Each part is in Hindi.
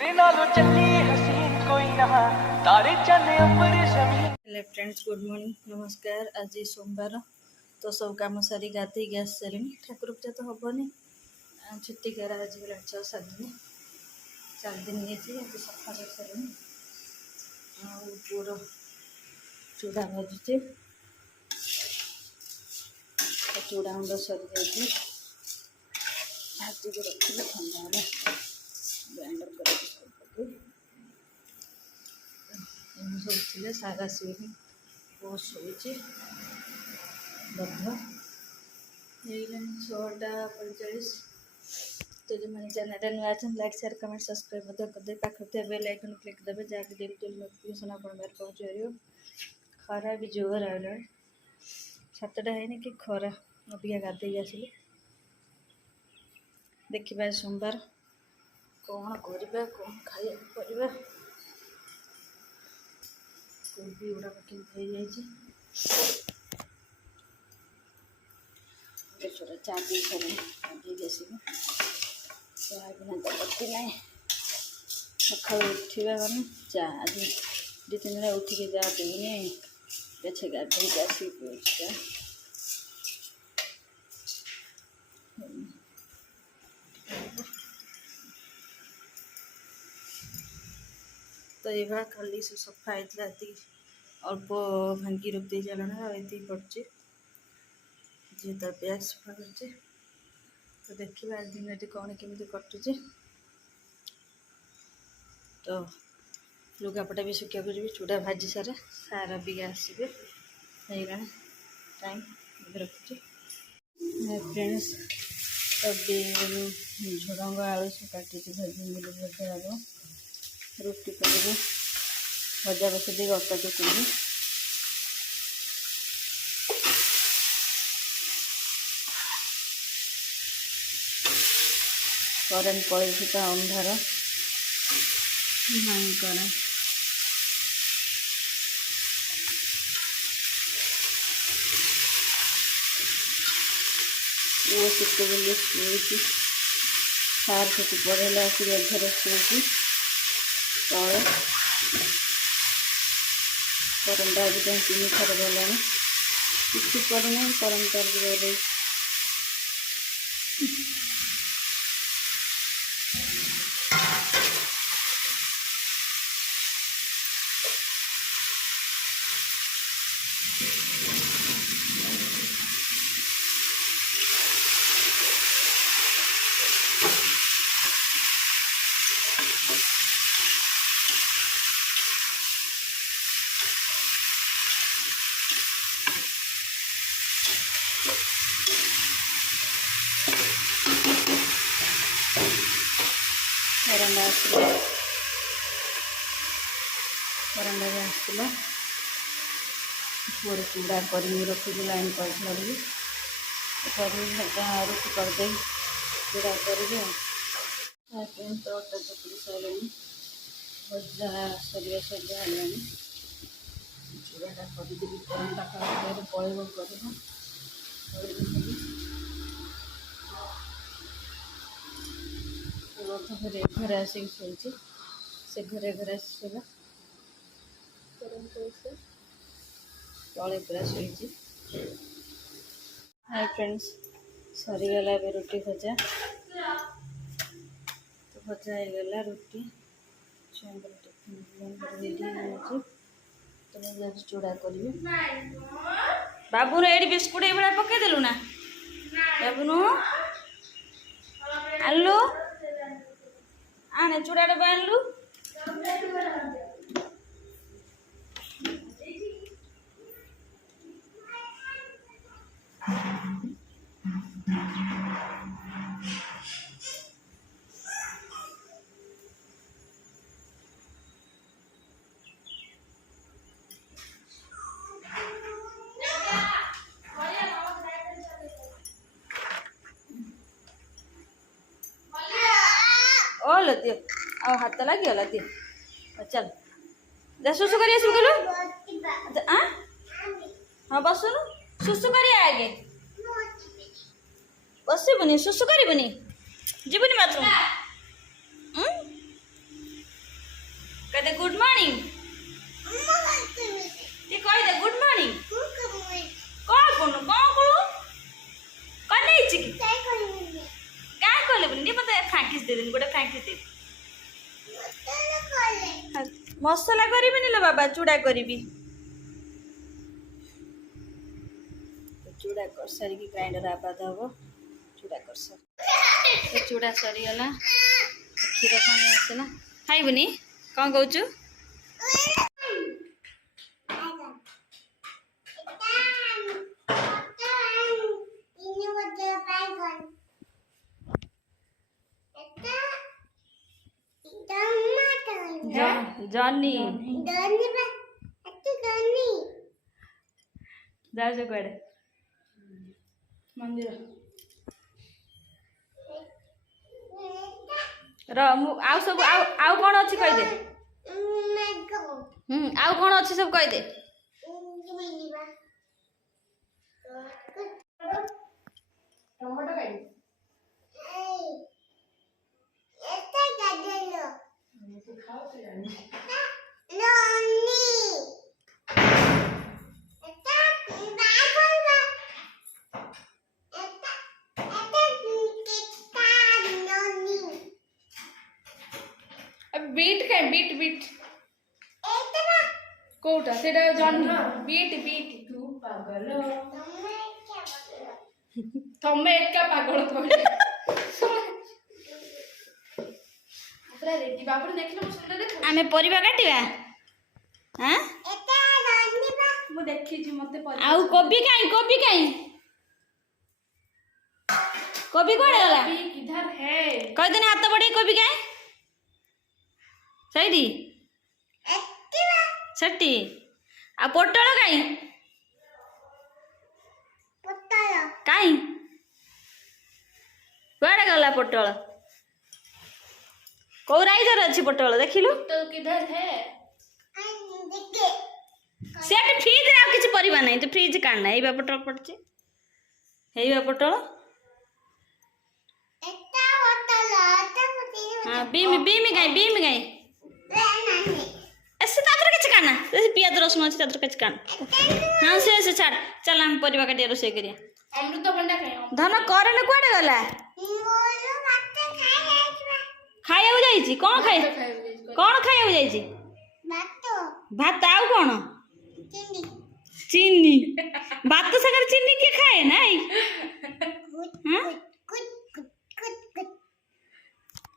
हेलो फ्रेंड्स, गुड मॉर्निंग, नमस्कार। आज सोमवार तो सब कम सारी गाधे गैस सारे ठाकुर पूजा तो हेनी छुट्टी कर आज गला 6-7 दिन 4 दिन नहीं सफा कर सारे पुअर चूड़ा भाजुचे चूड़ा गुंड सरी जाए भाजिक रखिए ठंडा ग्राइंडर कर सारा आसवे बहुत शोचे बध 6:45। तो जो मैंने चैनल नुआ लाइक शेयर कमेंट सब्सक्राइब करदे पाखे बेल आइकन क्लिक देवे जहाँकि डेली डेली नोटिफिकेशन आप पहुँच खरा भी जोर आला 7टा है कि खरा अधिका गाधे आसिले देखा सोमवार कौन करवा कौन खाया पड़ा कोबी गुड़ा पकड़ छोटा चा पी सारे आस चा बिना तो गति ना सका उठा मैंने चा आज 2-3 दिन उठिक जा पीनी पछे गाधे आस पीछे तो ये खाली सब सफा होता अल्प भांगी रखी चलाना ये पड़े जी तो बैग सफा कर तो देखा दिन कौन केमी कटुचे तो लुगापटा भी सुखा कर चूड़ा भाजी सारे सारा भी आसवे टाइम रखुचे फ्रेंड्स तो झुड़ंग आलू सब काटी भाजी भजा हम रुटी कर भजा बस दे अटा चुकड़ी करेन्ट पड़े तो अंधार नहीं करें वो सीट बोले शुची सार से पढ़ेला घर शुची तले करेन्ट आज 3 थर गला किसी करना करेन्ट चार्ज बरंडा आसला पुअर चूड़ा कर रखी लाइन कर रुटी करदे चूड़ा करी तो अटा चुपड़ी सारे भजा सरिया सरिया चूड़ाटा करदेवी करंटा पड़े कर घरे आसिक शोचे से घरे घरे आसला तले पूरा शोची। हाय फ्रेंड्स, सरीगला रुटी भजा तो भजा होगला रुटी तो मुझे चूड़ा करी बाबू ये बिस्कुट ये पकईदेलु ना बाबू आनलु आने चूड़ा डब्बा आनलु दियो आ हाथ लगे दियो चल जा सुसु कर हाँ बसुनु सुसु कर आगे बसबुनि सुसु करबुनि जीवनी बाथरूम दे गुड मॉर्निंग ती कहि दे गुड मॉर्निंग कौन कोन कने इछि की काय कहले बनी मते फ्रैंकिस दे दिन गोटे फ्रैंकिस दे मसाला करिबिनी लो बाबा चूड़ा करिबी चूड़ा कर सारी की ग्राइंडर आबाद हबो चूड़ा कर सारी चूड़ा सरी गला क्षीर पानी आसला खाइबुनी कौन कहूचु जॉनी जाओ कड़े मंदिर आउ सब आउ कौन अच्छी कह दे आउ कौन अच्छी सब कह दे बीट खाए बीट बीट कोटा सेटा जॉनी बीट बीट तू पागल तमे एका पागल कहले पूरा रेडी बाबू देखले मो सुंदर देख आमे परिबा काटिबा हां एटा जॉनी बा मो देखि छी मते परिबा आउ कोबी काई कोबी कोड़े गला किधर है कह देने हाथ बड़े कोबी काई सही सट्टी आ पोटल काई काई कुआड़े गला पोटल कौ राइजर अच्छी पोटल देखिलु किधर है सेट फ्रिज रे आ किछि परिबा नै तो फ्रिज काढना एबा पोटल पड़छि हेबा पोटल एटा पोटल हां बीम गई ऐसे तातर किछ काना जैसे पियाज रसुन अछि तातर किछ कान हां से छाड़ चल हम परिवा काटिया रोसे करिया अमृत भंडा खाय धन करने कुआडे गला मोरो भात खाया हो जाई छी कोन खाय हो जाई छी भात आउ कोन चीनी भात सगर चीनी के खाए नाही हां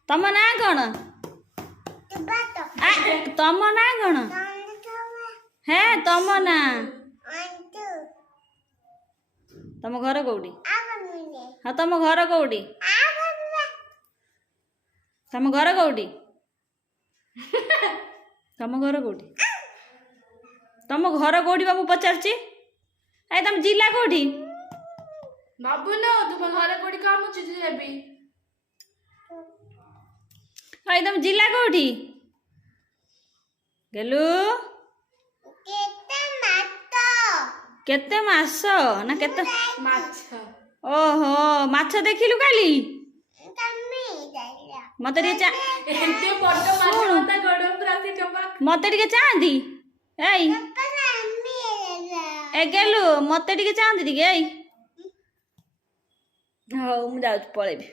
तम ना कोन तम ना कौन है तम ना तम घर कौटी हाँ तम घर कौटी तम घर कौटी तम घर कौटी तम घर कौटी बाबू पचारची ए तम जिला कौटी बाबू न तुम घर कौटी काम हेबी एकदम जिला कौटी गेलु केते मास ना केते माछ ओहो माछ देखिलु काली मते रे चा एते बड्ड माछ मते गडम राती टपा मते टिके चांदी एई ए गेलु मते टिके चांदी टिके एई हो मु जाउ पळेबी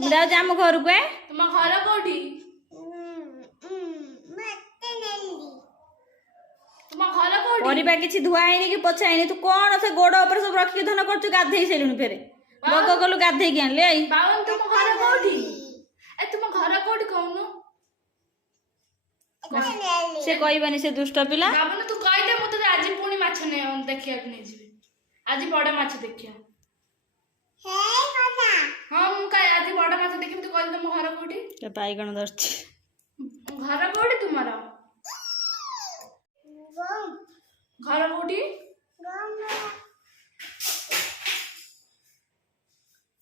मु जाउ जाम घर को तुम घर कोठी परिबा किछि धुआइनी कि पछाइनी तू कोन से गोड़ ऊपर सब रखी धन करछु गाधेई सेलुन फेरे गग गलु गाधेई के ले आई बावन तुम घर कोठी ए तुम घर कोठी कहनु से कहबनी से दुष्ट पिला बावन तू कहि दे मते आज पुनी माछ ने देखिया के नै जिबे आज बड़ माछ देखिया हे कना हां मु का आज बड़ माछ देखि तू कहि दे मो घर कोठी के बाईगण दरछि घर कोठी तुम्हारा घर कोठी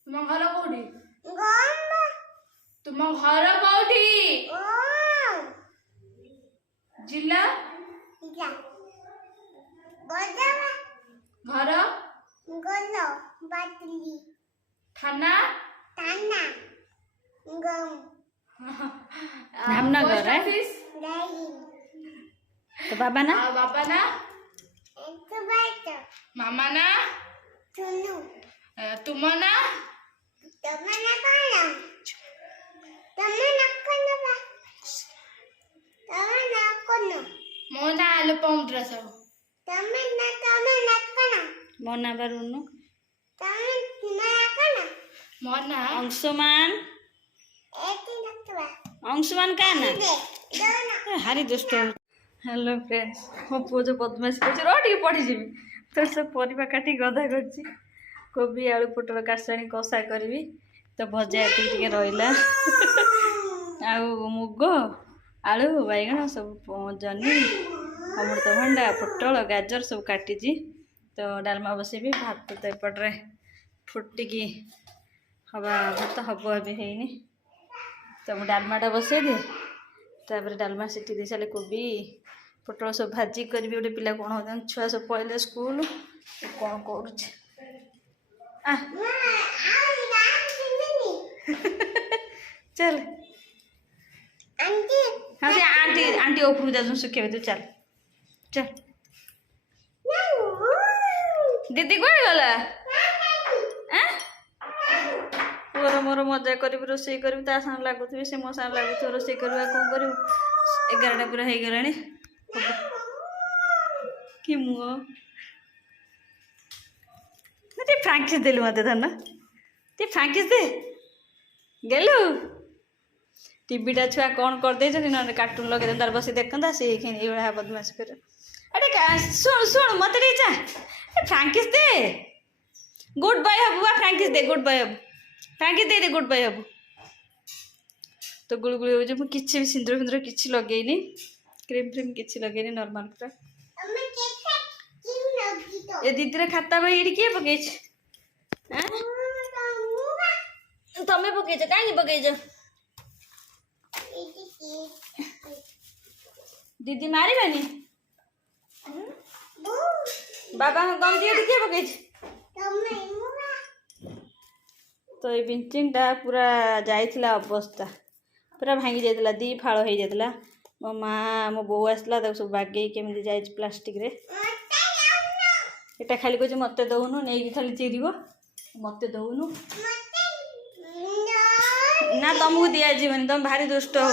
तुम घर कोठी तुम घर कोठी जिला घर थाना धामनगर है तो बाबा ना मामा ना तुम ना मो ना आलू पौंड्रा सब मो ना बारुनु मो ना अंशुमान अंशुमान का ना हारी दुष्ट। हेलो फ्रेंड्स मो पुओ जो बदमाश कर पढ़ी जी तो सब परिवा काटी गधा कर कोबी आलू पोटल कासाणी कषा करी तो भजा ये रहा मुग आलू बैगण सब जनी अमृतभंडा पोटल गाजर सब काटी तो डालमा बसैबी भात तो एपटे फुटिकी हवा भात हम है तो मुझे डालमाटा बसई दिए तापर डालमा सीटी दे सारे कोबी पोटल सब भाजी करी गोटे पिला कौन हो छुआ सब पड़े स्कूल कौन कर चल हाँ से आंटी आंटी ऊपर जा सुखे तू चल चल दीदी कौन गला पुअर मोर मजा करी रोसे करी साथ लगुवि से मो साथ लगुव रोसे करवा कौन कर 11टा पूरा हो गला कि मुँह फ्रांकिस देलु मत धन ती फ्रांकिस दे गेलु टीवीटा छुआ कौन कर दे ना कार्टून लगे तार बस देखता से ये बदमाश कर अरे शुण शुण मत जा फ्रांकिस दे गुड बाय हबू फ्रांकिस दे गुड बाय हबू फ्रांकिस दे गुड बाय हबू तो गुड़गुड़ी हो किसी भी सिंदूर फिंदूर किसी लगेनी क्रीम फ्रीम किसी लगेनी नॉर्मल पूरा ये दीदी खाता भाई ये किए पकई तमें पकईच कहीं पकईच दीदी मारबानी बाबा कम दिए किए पकईच तो ये बिंचिंगटा पूरा जाइथिला अवस्था पूरा भांगी जाइथिला 2 फाड़ हो जाइथिला मो माँ मो बो आसला सब बागे केमी जाए प्लास्टिक रे एटा खाली कहे मत दौनु नहीं खाली चिर मत दौनु ना तुमको दिया जीवन तुम भारी दुष्ट हो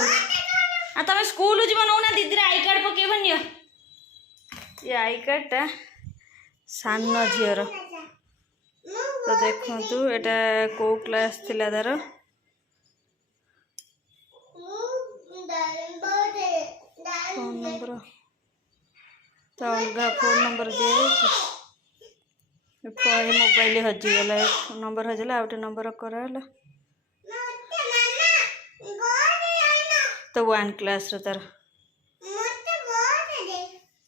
तुम स्कूल जीव नौ ना दीदी आई कार्ड पकेबन ये आई कार्डटा सान झीर तो देखु एटा को क्लास थिला तार फोन नंबर तो अलग फोन नंबर दिए मोबाइल हजिगला नंबर हजिला आउटे नंबर कराला तो 1 क्लास तार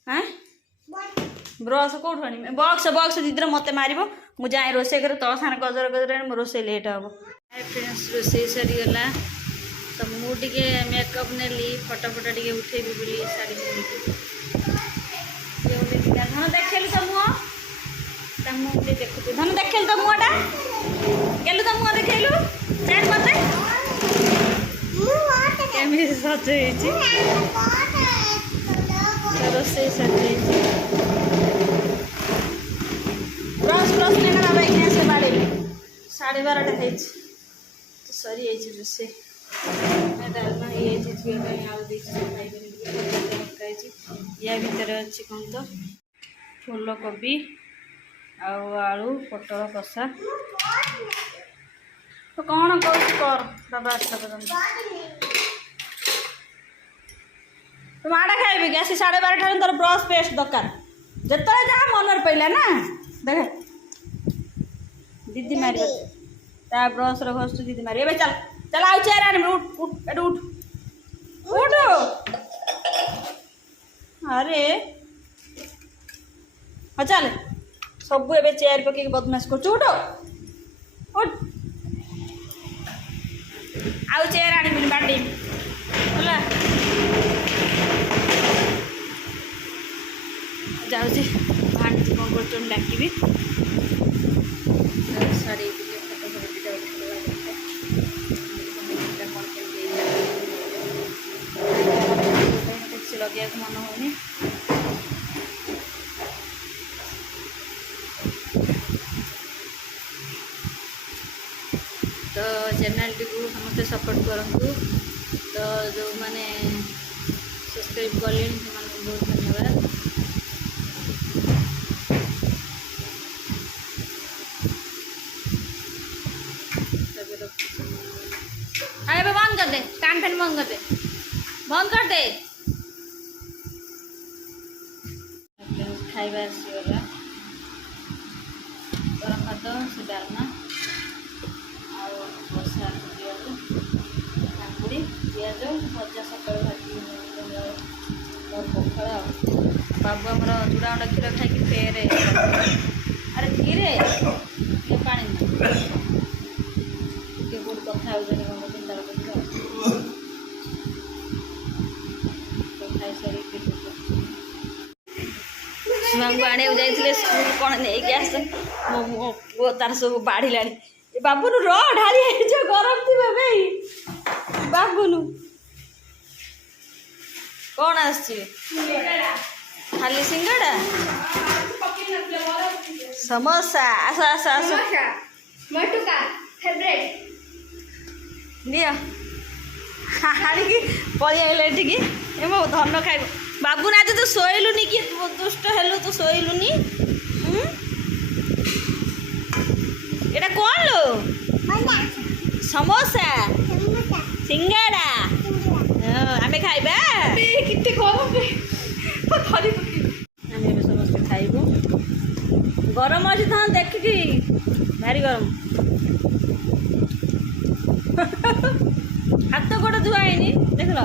हाँ ब्रश कौट आनी बक्स बक्स दीदी मत मार मुझे जाए रोसे कर तो सान गजर गजर मो रोसे लेट हम फ्रेंड्स रोसे सरीगला तो मुझे मेकअप नेली फटो फटो टे उठेबी बोली शाढ़ी धन देखेलु तो मुँह देखु धन देखेलु तो मुँहटा गेलु तो मुँह देखेलु चाट मत केमी सजे रोसे सजे ब्रश ब्रश नहीं बाबा एक से बाड़े 12:30 है तो सरी रोसे डालमा या भितर अच्छी कौन तो फूल कोबी आलू पोटल कषा तो कौन कर बाबा आसला पर्यटन तुम आड़ा खाइबी कि 12:30 तोर ब्रश पेस्ट दरकार जिते जहाँ मन पड़ा ना देख दीदी मार ब्रश रस दीदी मार चल चल आउ चेयर आने उठ उठ एट उठ उठ अरे हाँ चल सब ए चेयर पकई बदमाश कर उठ उठ आउ चेयर आने बाटी है जाऊँगी भाटी कौन कर डाकबी साड़ी କରିବାକୁ ମନ ହେଉନି। ତ ଚ୍ୟାନେଲଟିକୁ ସମସ୍ତେ ସପୋର୍ଟ କରନ୍ତୁ। ତ ଯେଉଁମାନେ ସବସ୍କ୍ରାଇବ୍ କଲେଣି ସେମାନଙ୍କୁ ବହୁତ ଧନ୍ୟବାଦ। अरे बंद कर दे, कान फैन बंद कर दे, बंद कर दे। खाଇବା ଆସିଗଲା ଗରମ ଭାତ, ସେ ଡାଲମା ଆଉ ବସା ପିଆଜ, କାକୁଡ଼ି, ପିଆଜ ଭଜା ସକାଳୁ ଭାଜି ମୋର ପଖାଳ। ଆଉ ବାବୁ ଆମର ଚୁଡ଼ା ଅଣ୍ଡା କ୍ଷୀର ଖାଇକି ଫେରେ ଆରେ ଧୀରେ ପାଣି ଟିକେ କେଉଁଠି କଥା ହେଉଛନ୍ତି କ'ଣ ଚିନ୍ତା କରୁଛନ୍ତି। ଖାଇସାରିକି ଛୁଆଙ୍କୁ ଆଣିବାକୁ ଯାଇଥିଲେ ସ୍କୁଲ କ'ଣ ନେଇକି ଆସିଛନ୍ତି। ମୋ ପୁଅ ତାର ସବୁ ବାଢ଼ିଲାଣି। ଏ ବାବୁନୁ ର ଢାଳି ହେଇଯିବ ଗରମ ଥିବ ଭାଇ। ବାବୁନୁ କ'ଣ ଆସିଛି ଖାଲି ସିଙ୍ଗଡ଼ା ସମୋସା? ଆସ ଆସ ଆସ ନିଅ ଆଣିକି ପଳେଇ ଆଇଲେ ଏଠିକି। ଏ ମୋ ଧନ ଖାଇବ। ବାବୁନ ଆଜି ତୁ ଶୋଇଲୁନି କି? ଦୁଷ୍ଟ ହେଲୁ, ତୁ ଶୋଇଲୁନି। এটা কোন লো? সমোসা সিঙ্গাড়া আমি খাইবা কেতে গরম আমি ଏବେ ସମସ୍ତେ ଖାଇବୁ। ଗରମ ଅଛି ତ ଦେଖିକି ଭାରି ଗରମ। ହାତ ଗୋଡ଼ ଧୁଆ ହେଇନି ଦେଖିଲ।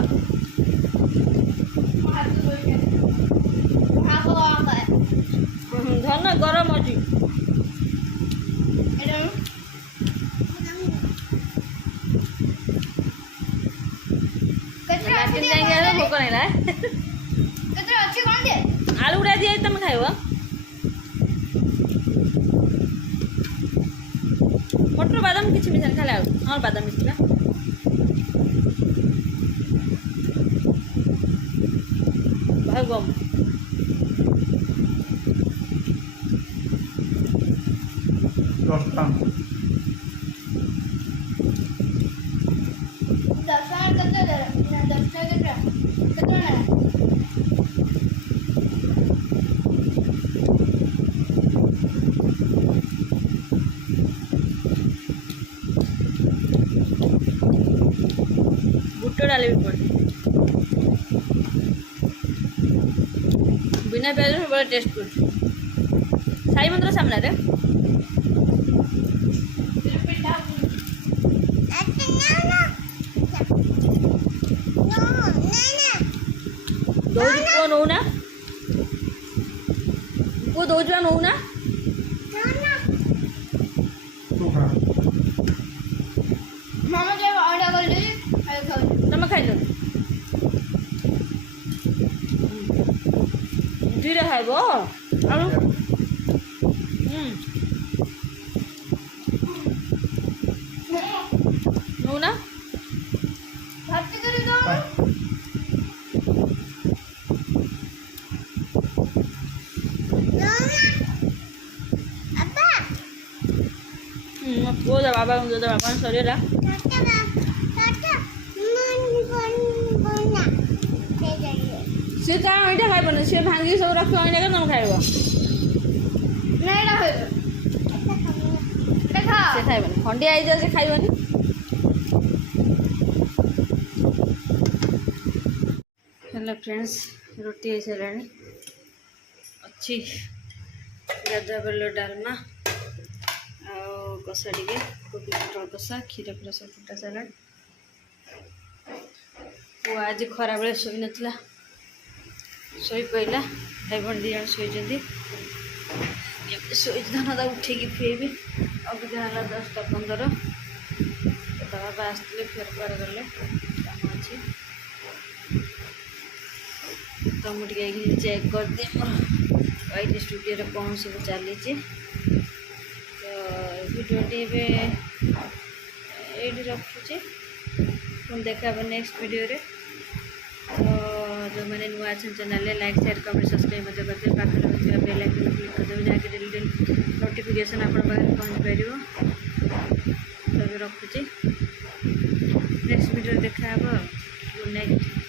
ଧନ ଗରମ ଅଛି। ଭୋକ ନାଇଲା ଆଳୁ ଗୁଡ଼ା ଦିଆ ତମେ ଖାଇବ। ମଟର ବାଦାମ କିଛି ମିଶାନି, ଖାଲି ଆଳୁ। ହଁ ବାଦାମ ମିଶିଲା। ଭାଇ ଗମ बुट डाले भी पड़े बिना प्याज बड़ा टेस्ट कर। साई मंदिर सामने रे दौज पुओ नौ ना पुओ दौज नौ ना तुम खाइल धीरे खाइब आलू नौ ना पुओ जा बाबा सरीला सी क्या इटा खाइबन सी भांगी सब रख तुम खाइब से खाइबन खंडिया आई से खाइबनी। हेलो फ्रेंड्स रोटी हो सारा अच्छी गाधा बेल डालमा कषा टे कोबी पटल कषा क्षीर फीर सब फुटा सालाड। वो आज खरा बेले शोई नाला शोई पड़ा भाई भण दी जन शोती शोई धनदा उठे खुएबी। अभी है 10:15 तो बाबा आसते फेर कुआर गले काम अच्छी तो मुझे चेक कर दिए मोर वाइट स्टूडियो रे कौन सब चली वीडियोटी ये रखुचे पुणी देखा नेक्स्ट वीडियो रे। तो जो मैंने नुआ अच्छा channel like share comment subscribe करते पाखे बेल आइकन क्लिक करदेवे जहाँकि डेली डेली नोटिफिकेशन आप पहुँच पार। तब रखुची नेक्स्ट वीडियो देखा गुड नाइट।